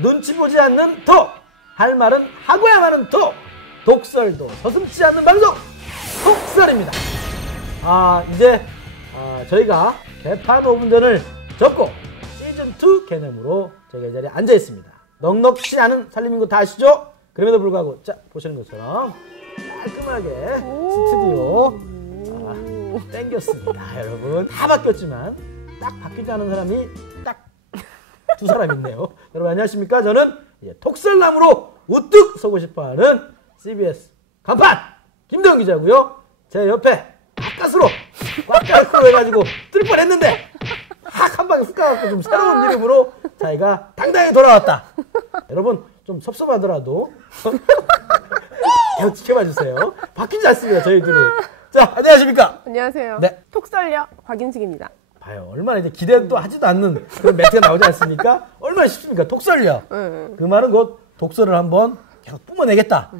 눈치 보지 않는 톡! 할 말은 하고야만 하는 톡! 독설도 서슴지 않는 방송 톡설입니다. 이제 저희가 개판 5분 전을 접고 시즌2 개념으로 저희가 이 자리에 앉아있습니다. 넉넉지 않은 살림인 거 다 아시죠? 그럼에도 불구하고 자 보시는 것처럼 깔끔하게 스튜디오 땡겼습니다. 여러분 다 바뀌었지만 딱 바뀌지 않은 사람이 딱 두 사람 있네요. 여러분 안녕하십니까? 저는 톡설남으로 우뚝 서고 싶어하는 CBS 간판 김대웅 기자고요. 제 옆에 가까스로 꽉까스로 해가지고 뜰 뻔했는데 한 방에 훅 가갖고 좀 새로운 이름으로 자기가 당당히 돌아왔다. 여러분 좀 섭섭하더라도 계속 지켜봐 주세요. 바뀌지 않습니다 저희들은. 자 안녕하십니까? 안녕하세요. 네. 톡설녀 곽인식입니다. 봐요. 얼마나 이제 기대도 하지도 않는 그런 멘트가 나오지 않습니까? 얼마나 쉽습니까? 톡설녀. 그 말은 곧 독설을 한번 계속 뿜어내겠다.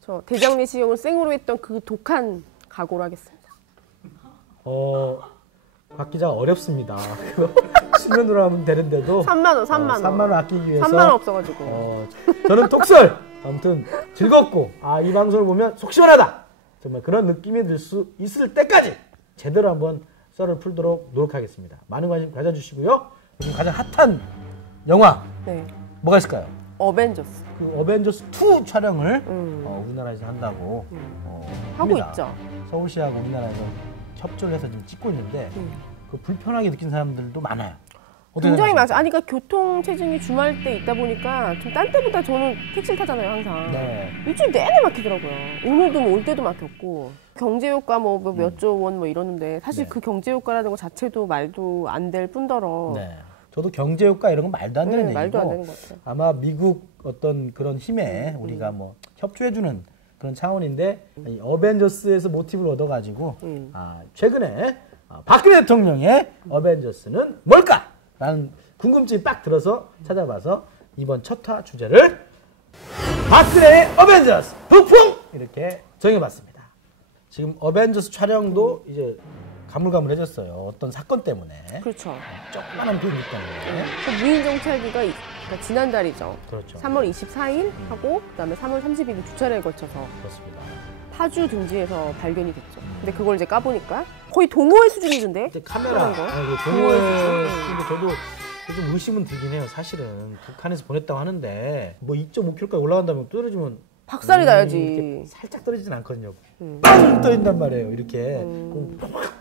저 대장내시경을 생으로 했던 그 독한 각오로 하겠습니다. 박 기자가 어렵습니다. 수면으로 하면 되는데도 3만 원. 3만 원 아끼기 위해서 3만 원 없어가지고. 저는 독설 아무튼 즐겁고 이 방송을 보면 속 시원하다. 정말 그런 느낌이 들 수 있을 때까지 제대로 한번 썰을 풀도록 노력하겠습니다. 많은 관심 가져주시고요. 요즘 가장 핫한 영화 네. 뭐가 있을까요? 어벤져스. 그 어벤져스 2 촬영을 우리나라에서 한다고 하고 합니다. 있죠. 서울시하고 우리나라에서 협조를 해서 지금 찍고 있는데 그 불편하게 느낀 사람들도 많아요. 굉장히 많죠. 그러니까 교통 체증이 주말 때 있다 보니까 좀 딴 때보다 저는 택시를 타잖아요 항상. 네. 일주일 내내 막히더라고요. 오늘도 올 때도 막혔고 경제효과 몇 조 원 이러는데 사실 네. 그 경제효과라는 것 자체도 말도 안 될 뿐더러. 네. 저도 경제효과 이런 건 말도 안 되는 얘기고 말도 안 되는 것 같아요. 아마 미국 어떤 그런 힘에 우리가 협조해주는 그런 차원인데 이 어벤져스에서 모티브를 얻어가지고 최근에 박근혜 대통령의 어벤져스는 뭘까? 라는 궁금증이 딱 들어서 찾아봐서 이번 첫화 주제를 박근혜의 어벤져스 북풍! 이렇게 정해봤습니다. 지금 어벤져스 촬영도 이제 가물가물해졌어요. 어떤 사건 때문에. 그렇죠. 조그만한 비행기 때문에. 그 무인 정찰기가 그러니까 지난달이죠. 그렇죠. 3월 24일 하고 그다음에 3월 30일 두 차례에 걸쳐서 그렇습니다. 파주 등지에서 발견이 됐죠. 근데 그걸 이제 까보니까 거의 동호회 수준이던데. 이제 카메라, 동호회 근데 저도 좀 의심은 들긴 해요. 사실은 북한에서 보냈다고 하는데 뭐 2.5km까지 올라간다면 떨어지면 박살이 나야지. 살짝 떨어지진 않거든요. 빵 떨어진단 말이에요. 이렇게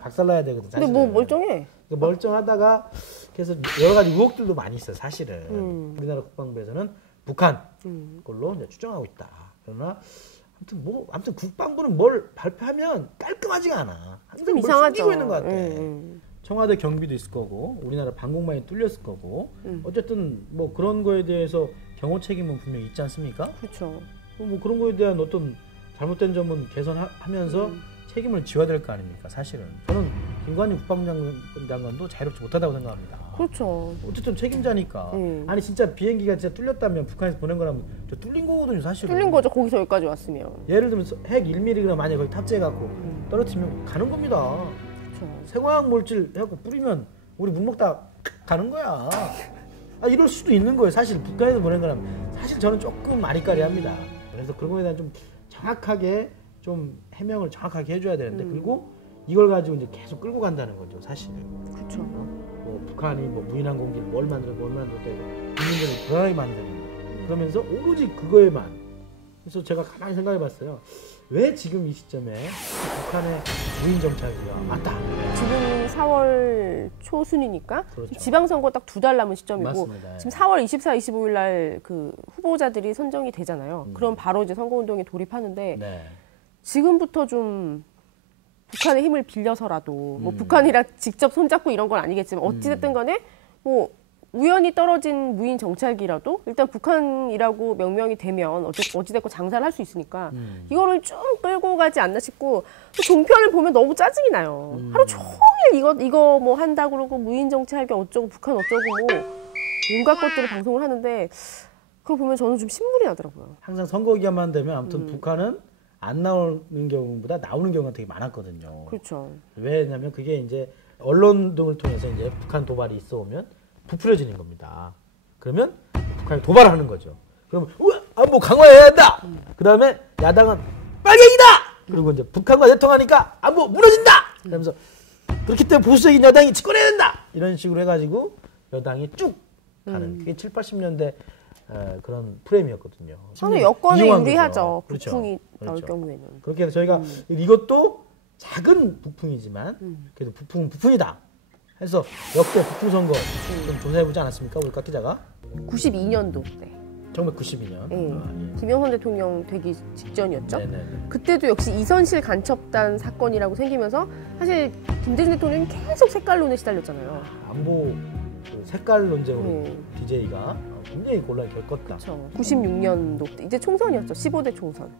박살나야 되거든. 사실은. 근데 뭐 멀쩡해. 멀쩡하다가 계속 여러 가지 의혹들도 많이 있어요. 사실은 우리나라 국방부에서는 북한 걸로 이제 추정하고 있다. 그러나 아무튼 국방부는 뭘 발표하면 깔끔하지가 않아. 항상 뭘 숨기고 있는 것 같아. 청와대 경비도 있을 거고 우리나라 방공망이 뚫렸을 거고 어쨌든 뭐 그런 거에 대해서 경호 책임은 분명히 있지 않습니까? 그렇죠. 뭐 그런 거에 대한 어떤 잘못된 점은 개선하면서 책임을 지어야 될 거 아닙니까? 사실은 저는 김관희 국방장관도 자유롭지 못하다고 생각합니다. 그렇죠. 어쨌든 책임자니까. 아니 진짜 비행기가 진짜 뚫렸다면 북한에서 보낸 거라면 저 뚫린 거거든요, 사실은. 뚫린 거죠. 거기서 여기까지 왔으면. 예를 들면 핵 1mm 만약에 거기 탑재해갖고 떨어뜨리면 가는 겁니다. 그렇죠. 생화학 물질 해갖고 뿌리면 우리 물 먹다 가는 거야. 이럴 수도 있는 거예요. 사실 북한에서 보낸 거라면 사실 저는 조금 아리까리합니다. 그래서 그런 거에 대한 좀 정확하게 좀 해명을 정확하게 해줘야 되는데 그리고 이걸 가지고 이제 계속 끌고 간다는 거죠, 사실은. 그렇죠. 뭐 북한이 뭐 무인항공기를 뭘 만들었고 국민들을 불안하게 만드는 거. 그러면서 오로지 그거에만. 그래서 제가 가만히 생각해봤어요. 왜 지금 이 시점에 북한의 무인 정찰기가 맞다. 지금 4월 초순이니까 그렇죠. 지방선거 딱 2달 남은 시점이고 맞습니다. 지금 4월 24, 25일 날 그 후보자들이 선정이 되잖아요. 그럼 바로 이제 선거운동에 돌입하는데 네. 지금부터 좀 북한의 힘을 빌려서라도 뭐 북한이랑 직접 손잡고 이런 건 아니겠지만 어찌됐든 간에 뭐 우연히 떨어진 무인 정찰기라도 일단 북한이라고 명명이 되면 어찌됐건 장사를 할 수 있으니까 이거를 쭉 끌고 가지 않나 싶고 또 종편을 보면 너무 짜증이 나요. 하루 종일 이거 뭐 한다 그러고 무인 정찰기 어쩌고 북한 어쩌고 뭐 온갖 것들을 방송을 하는데 그거 보면 저는 좀 신물이 나더라고요. 항상 선거 기간만 되면 아무튼 북한은 안 나오는 경우보다 나오는 경우가 되게 많았거든요. 그렇죠. 왜냐면 그게 이제 언론 등을 통해서 이제 북한 도발이 있어 오면 부풀려지는 겁니다. 그러면 북한 북한에 도발하는 거죠. 그러면 안보 강화해야 한다. 그다음에 야당은 빨갱이다. 그리고 이제 북한과 대통하니까 안보 무너진다. 그러면서 그렇기 때문에 보수적인 여당이 집권해야 된다. 이런 식으로 해가지고 여당이 쭉 가는 그게 7, 80년대 그런 프레임이었거든요. 저는 여권에 유리하죠. 그렇죠. 북풍이 나올 그렇죠. 경우에는. 그렇게 해서 저희가 이것도 작은 북풍이지만 그래도 북풍은 북풍이다. 해서 역대 북풍 선거 좀 조사해보지 않았습니까? 우리 각 기자가? 92년도 때. 1992년. 예. 김영삼 대통령 되기 직전이었죠. 네네네. 그때도 역시 이선실 간첩단 사건이라고 생기면서 사실 김대중 대통령이 계속 색깔론에 시달렸잖아요. 안보 그 색깔 논쟁으로 DJ가 굉장히 곤란을 겪었다. 그렇죠. 96년도 때 이제 총선이었죠. 15대 총선.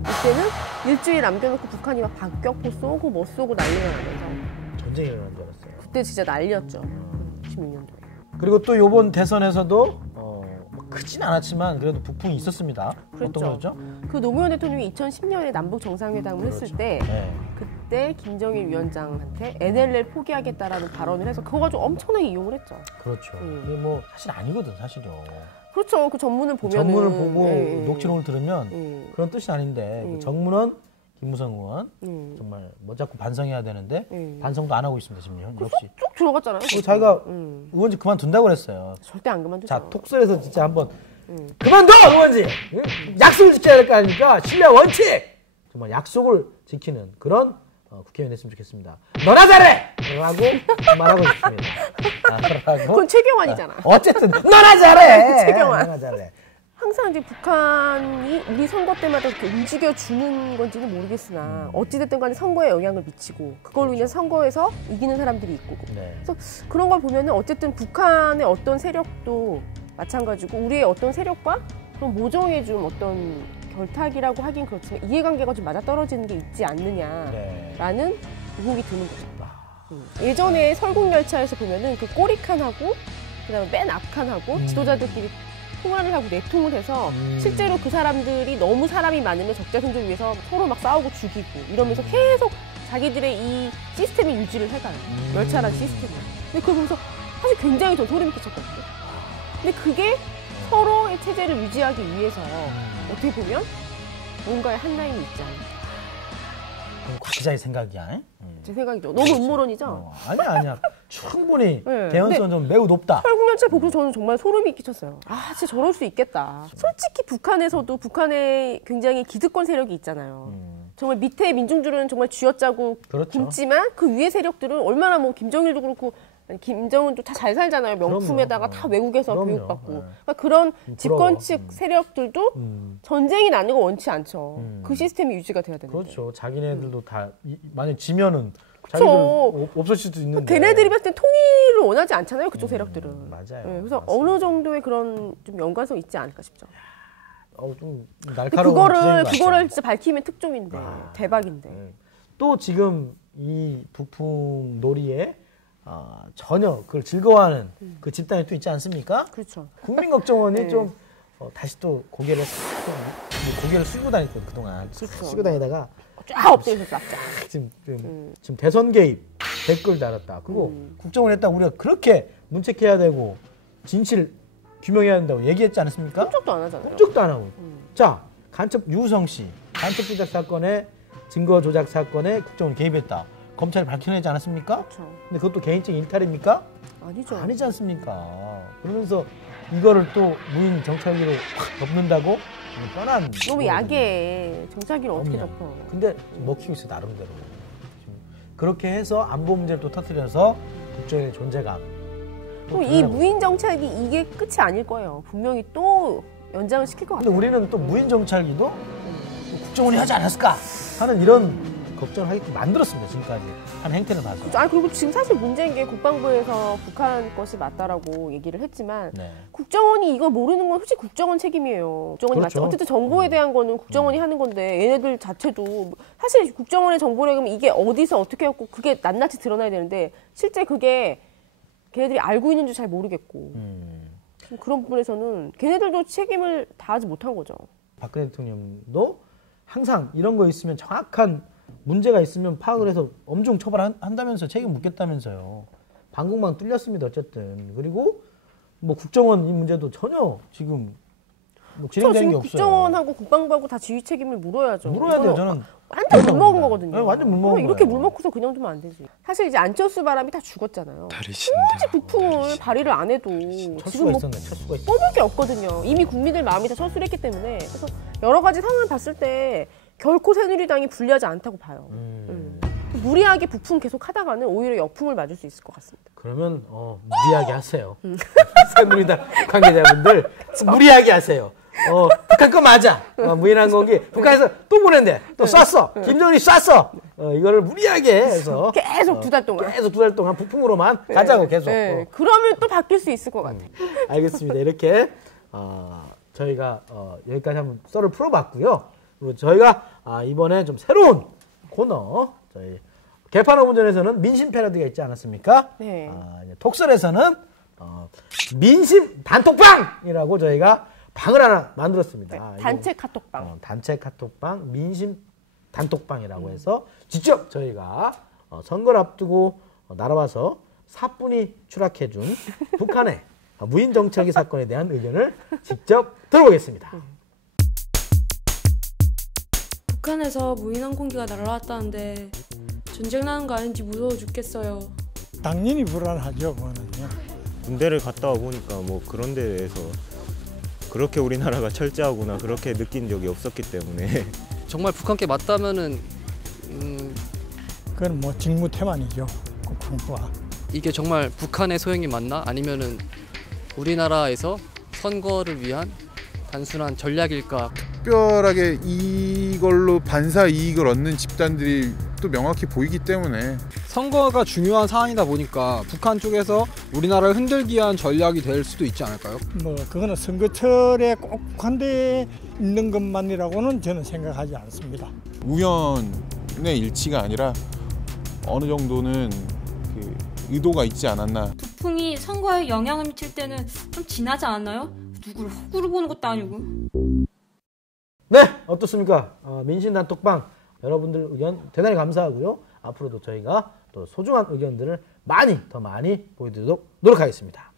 이때는 일주일 남겨놓고 북한이 막 박격포 쏘고 뭐 쏘고 난리가 나면서 전쟁이 일어난 줄 알았어요. 그때 진짜 난리였죠. 96년도에. 그리고 또 이번 대선에서도 크진 않았지만 그래도 북풍이 있었습니다. 그랬죠. 어떤 거였죠? 그 노무현 대통령이 2010년에 남북 정상회담을 그렇죠. 했을 때 네. 그때 김정일 위원장한테 NLL 포기하겠다라는 발언을 해서 그거 가지고 엄청나게 이용을 했죠. 그렇죠. 근데 뭐 사실 아니거든 사실요. 그렇죠. 그 전문을 보면 전문을 보고 녹취록을 들으면 그런 뜻이 아닌데 그 정문원 김무성 의원 정말 뭐 자꾸 반성해야 되는데 반성도 안 하고 있습니다 지금 역시. 쭉 들어갔잖아요. 자기가 의원직 그만둔다고 그랬어요. 절대 안 그만두죠. 자 톡소에서 진짜 한번 그만둬 의원직 약속을 지켜야 될 거 아닙니까? 신뢰 원칙 정말 약속을 지키는 그런 국회의원 됐으면 좋겠습니다. 너나 잘해! 라고 말하고 싶습니다. 그건 최경환이잖아. 어쨌든 너나 잘해! 최경환. 너나 잘해. 항상 이제 북한이 우리 선거 때마다 이렇게 움직여주는 건지는 모르겠으나 어찌됐든 간에 선거에 영향을 미치고 그걸로 인해서 선거에서 이기는 사람들이 있고 네. 그래서 그런 걸 보면은 어쨌든 북한의 어떤 세력도 마찬가지고 우리의 어떤 세력과 그런 모종의 좀 어떤 결탁이라고 하긴 그렇지만 이해관계가 좀 맞아떨어지는 게 있지 않느냐라는 의혹이 드는 거죠. 예전에 설국열차에서 보면은 그 꼬리칸하고 그다음에 맨 앞칸하고 지도자들끼리 통화를 하고 내통을 해서 실제로 그 사람들이 너무 사람이 많으면 적자생존을 위해서 서로 막 싸우고 죽이고 이러면서 계속 자기들의 이 시스템을 유지를 해가요. 열차라는 시스템을. 근데 그걸 보면서 사실 굉장히 더 소름이 끼쳤거든요. 근데 그게 서로의 체제를 유지하기 위해서 어떻게 보면 뭔가의 한 라인이 있지 않을까. 곽 기자의 생각이야. 제 생각이죠. 너무 음모론이죠? 아니야. 충분히 네. 개연성은 좀 매우 높다. 설국열차 보고 저는 정말 소름이 끼쳤어요. 아, 진짜 저럴 수 있겠다. 솔직히 북한에서도 북한에 굉장히 기득권 세력이 있잖아요. 정말 밑에 민중들은 정말 쥐어짜고 그렇죠. 굶지만 그 위에 세력들은 얼마나 뭐 김정일도 그렇고 김정은도 다 잘 살잖아요. 명품에다가 다 외국에서 그럼요. 교육받고. 네. 그러니까 그런 집권 부러워. 측 세력들도 전쟁이 나는 거 원치 않죠. 그 시스템이 유지가 돼야 되는데. 그렇죠. 자기네들도 다 만약 지면은 그쵸. 자기들 없어질 수도 있는데. 걔네들이 봤을 땐 통일을 원하지 않잖아요. 그쪽 세력들은. 맞아요. 네, 그래서 맞습니다. 어느 정도의 그런 좀 연관성이 있지 않을까 싶죠. 좀 근데 날카로운 기준인 것 그거를 같아요. 진짜 밝히면 특종인데 대박인데. 또 지금 이 북풍 놀이에 전혀 그걸 즐거워하는 그 집단이 또 있지 않습니까? 그렇죠. 국민걱정원이 네. 좀 다시 또 고개를 숙이고 다녔거든 그동안. 그렇죠. 숙이고 다니다가 쫙 엎드려서 쫙. 지금 대선 개입 댓글 달았다. 그거 국정원 했다 우리가 그렇게 문책해야 되고 진실 규명해야 된다고 얘기했지 않았습니까? 꼼짝도 안 하잖아요. 꼼짝도 안 하고. 자, 간첩 유우성 씨 간첩 조작 사건에 증거 조작 사건에 국정원 개입했다. 검찰이 밝혀내지 않았습니까? 그렇죠. 근데 그것도 개인적 일탈입니까? 아니죠. 아니지 않습니까? 그러면서 이거를 또 무인 정찰기로 확 덮는다고? 뻔한. 너무 야게 정찰기를 어떻게 그럼요. 덮어. 근데 먹히고 있어 나름대로. 지금 그렇게 해서 안보 문제를 또 터뜨려서 국정원의 존재감. 그럼 이 무인 정찰기 이게 끝이 아닐 거예요. 분명히 또 연장을 시킬 것 근데 같아요. 우리는 또 무인 정찰기도 국정원이 하지 않았을까 하는 이런 걱정을 하게끔 만들었습니다. 지금까지 한 행태를 봐서. 아니 그리고 지금 사실 문제인 게 국방부에서 북한 것이 맞다라고 얘기를 했지만 네. 국정원이 이거 모르는 건 솔직히 국정원 책임이에요. 국정원이 그렇죠. 맞죠. 어쨌든 정보에 대한 거는 국정원이 하는 건데 얘네들 자체도 사실 국정원의 정보를 그러면 이게 어디서 어떻게 했고 그게 낱낱이 드러나야 되는데 실제 그게 걔네들이 알고 있는 줄 잘 모르겠고 그런 부분에서는 걔네들도 책임을 다하지 못한 거죠. 박근혜 대통령도 항상 이런 거 있으면 정확한 문제가 있으면 파악을 해서 엄중 처벌한다면서 책임 묻겠다면서요. 방공망 뚫렸습니다. 어쨌든. 그리고 뭐 국정원 이 문제도 전혀 지금 뭐 진행된 게 없어요. 국정원하고 국방부하고 다 지휘 책임을 물어야죠. 물어야 돼요. 저는 완전 물 먹은 거거든요. 네, 완전 물 먹은 이렇게 거예요. 물 먹고서 그냥 두면 안 되지. 사실 이제 안철수 바람이 다 죽었잖아요. 다리 신다. 부품을 발의를 안 해도 철수가 지금 뭐 있었네. 철수가 있었네. 뽑을 게 없거든요. 이미 국민들 마음이 다 철수를 했기 때문에. 그래서 여러 가지 상황을 봤을 때 결코 새누리당이 불리하지 않다고 봐요. 무리하게 부품 계속 하다가는 오히려 역풍을 맞을 수 있을 것 같습니다. 그러면 무리하게 하세요. 새누리당 관계자분들 무리하게 하세요. 북한 거 맞아. 무인항공기 북한에서 또 보낸대. 또 쐈어. 김정은이 쐈어. 이거를 무리하게 해서 계속 두 달 동안. 계속 두 달 동안 부품으로만 가자고 계속. 네. 그러면 또 바뀔 수 있을 것 같아요. 알겠습니다. 이렇게 저희가 여기까지 한번 썰을 풀어봤고요. 그리고 저희가 이번에 좀 새로운 코너 저희 개판 5분 전에서는 민심 패러디가 있지 않았습니까? 네. 이제 톡설에서는 민심 단톡방이라고 저희가 방을 하나 만들었습니다. 네, 단체 카톡방. 단체 카톡방 민심 단톡방이라고 해서 직접 저희가 선거를 앞두고 날아와서 사뿐히 추락해준 북한의 무인 정찰기 사건에 대한 의견을 직접 들어보겠습니다. 북한에서 무인항공기가 날아왔다는데 전쟁 나는 거 아닌지 무서워 죽겠어요. 당연히 불안하죠, 그거는요. 군대를 갔다 와 보니까 뭐 그런 데에 대해서 그렇게 우리나라가 철저하구나 그렇게 느낀 적이 없었기 때문에 정말 북한께 맞다면은 그건 뭐 직무태만이죠, 국방부가. 이게 정말 북한의 소행이 맞나? 아니면은 우리나라에서 선거를 위한 단순한 전략일까? 특별하게 이걸로 반사 이익을 얻는 집단들이 또 명확히 보이기 때문에 선거가 중요한 사안이다 보니까 북한 쪽에서 우리나라를 흔들기 위한 전략이 될 수도 있지 않을까요? 뭐 그거는 선거철에 꼭 한데 있는 것만이라고는 저는 생각하지 않습니다. 우연의 일치가 아니라 어느 정도는 그 의도가 있지 않았나. 북풍이 선거에 영향을 미칠 때는 좀 지나지 않나요? 누구를 호구로 보는 것도 아니고. 네, 어떻습니까? 민심 단톡방 여러분들 의견 대단히 감사하고요. 앞으로도 저희가 또 소중한 의견들을 더 많이 보여드리도록 노력하겠습니다.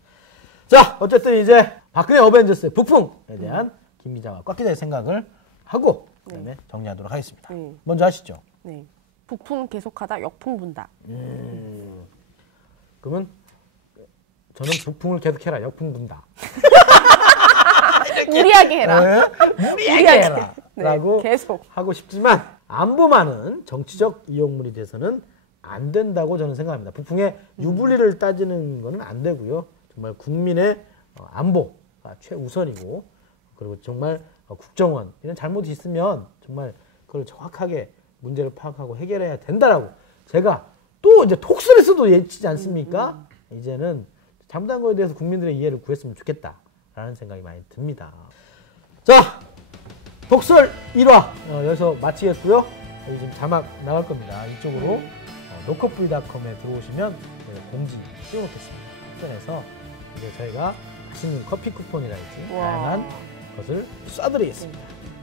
자, 어쨌든 이제 박근혜 어벤져스의 북풍에 대한 김 기자와 꽉 기자의 생각을 하고 그다음에 정리하도록 하겠습니다. 먼저 하시죠. 네. 북풍 계속하다 역풍 분다. 그러면 저는 북풍을 계속해라, 역풍 분다. 무리하게 해라. 네? 무리하게 해라. 라고 계속 하고 싶지만 안보만은 정치적 이용물이 돼서는 안 된다고 저는 생각합니다. 북풍의 유불리를 따지는 것은 안 되고요. 정말 국민의 안보가 최우선이고 그리고 정말 국정원 이런 잘못이 있으면 정말 그걸 정확하게 문제를 파악하고 해결해야 된다라고 제가 또 이제 톡설에서도 예치지 않습니까? 이제는 잘못한 거에 대해서 국민들의 이해를 구했으면 좋겠다라는 생각이 많이 듭니다. 자, 톡설 1화 여기서 마치겠고요. 지금 자막 나갈 겁니다. 이쪽으로 노커프리.com에 들어오시면 공지 띄워놓겠습니다. 추천해서 이제 저희가 맛있는 커피 쿠폰이랄지 다양한 것을 쏴드리겠습니다.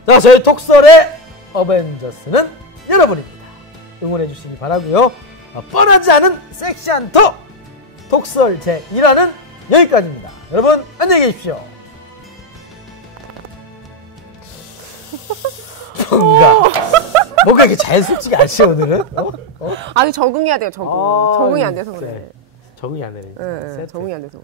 자, 저희 톡설의 어벤져스는 여러분입니다. 응원해 주시기 바라고요. 뻔하지 않은 섹시한 톡설 제1화는 여기까지입니다. 여러분 안녕히 계십시오. 뭔가 이렇게 자연스럽지가 않지 오늘은? 아니 적응해야 돼요. 적응이 안 돼서 그래. 적응이 안 되네. 네, 적응이 안 돼서 그래.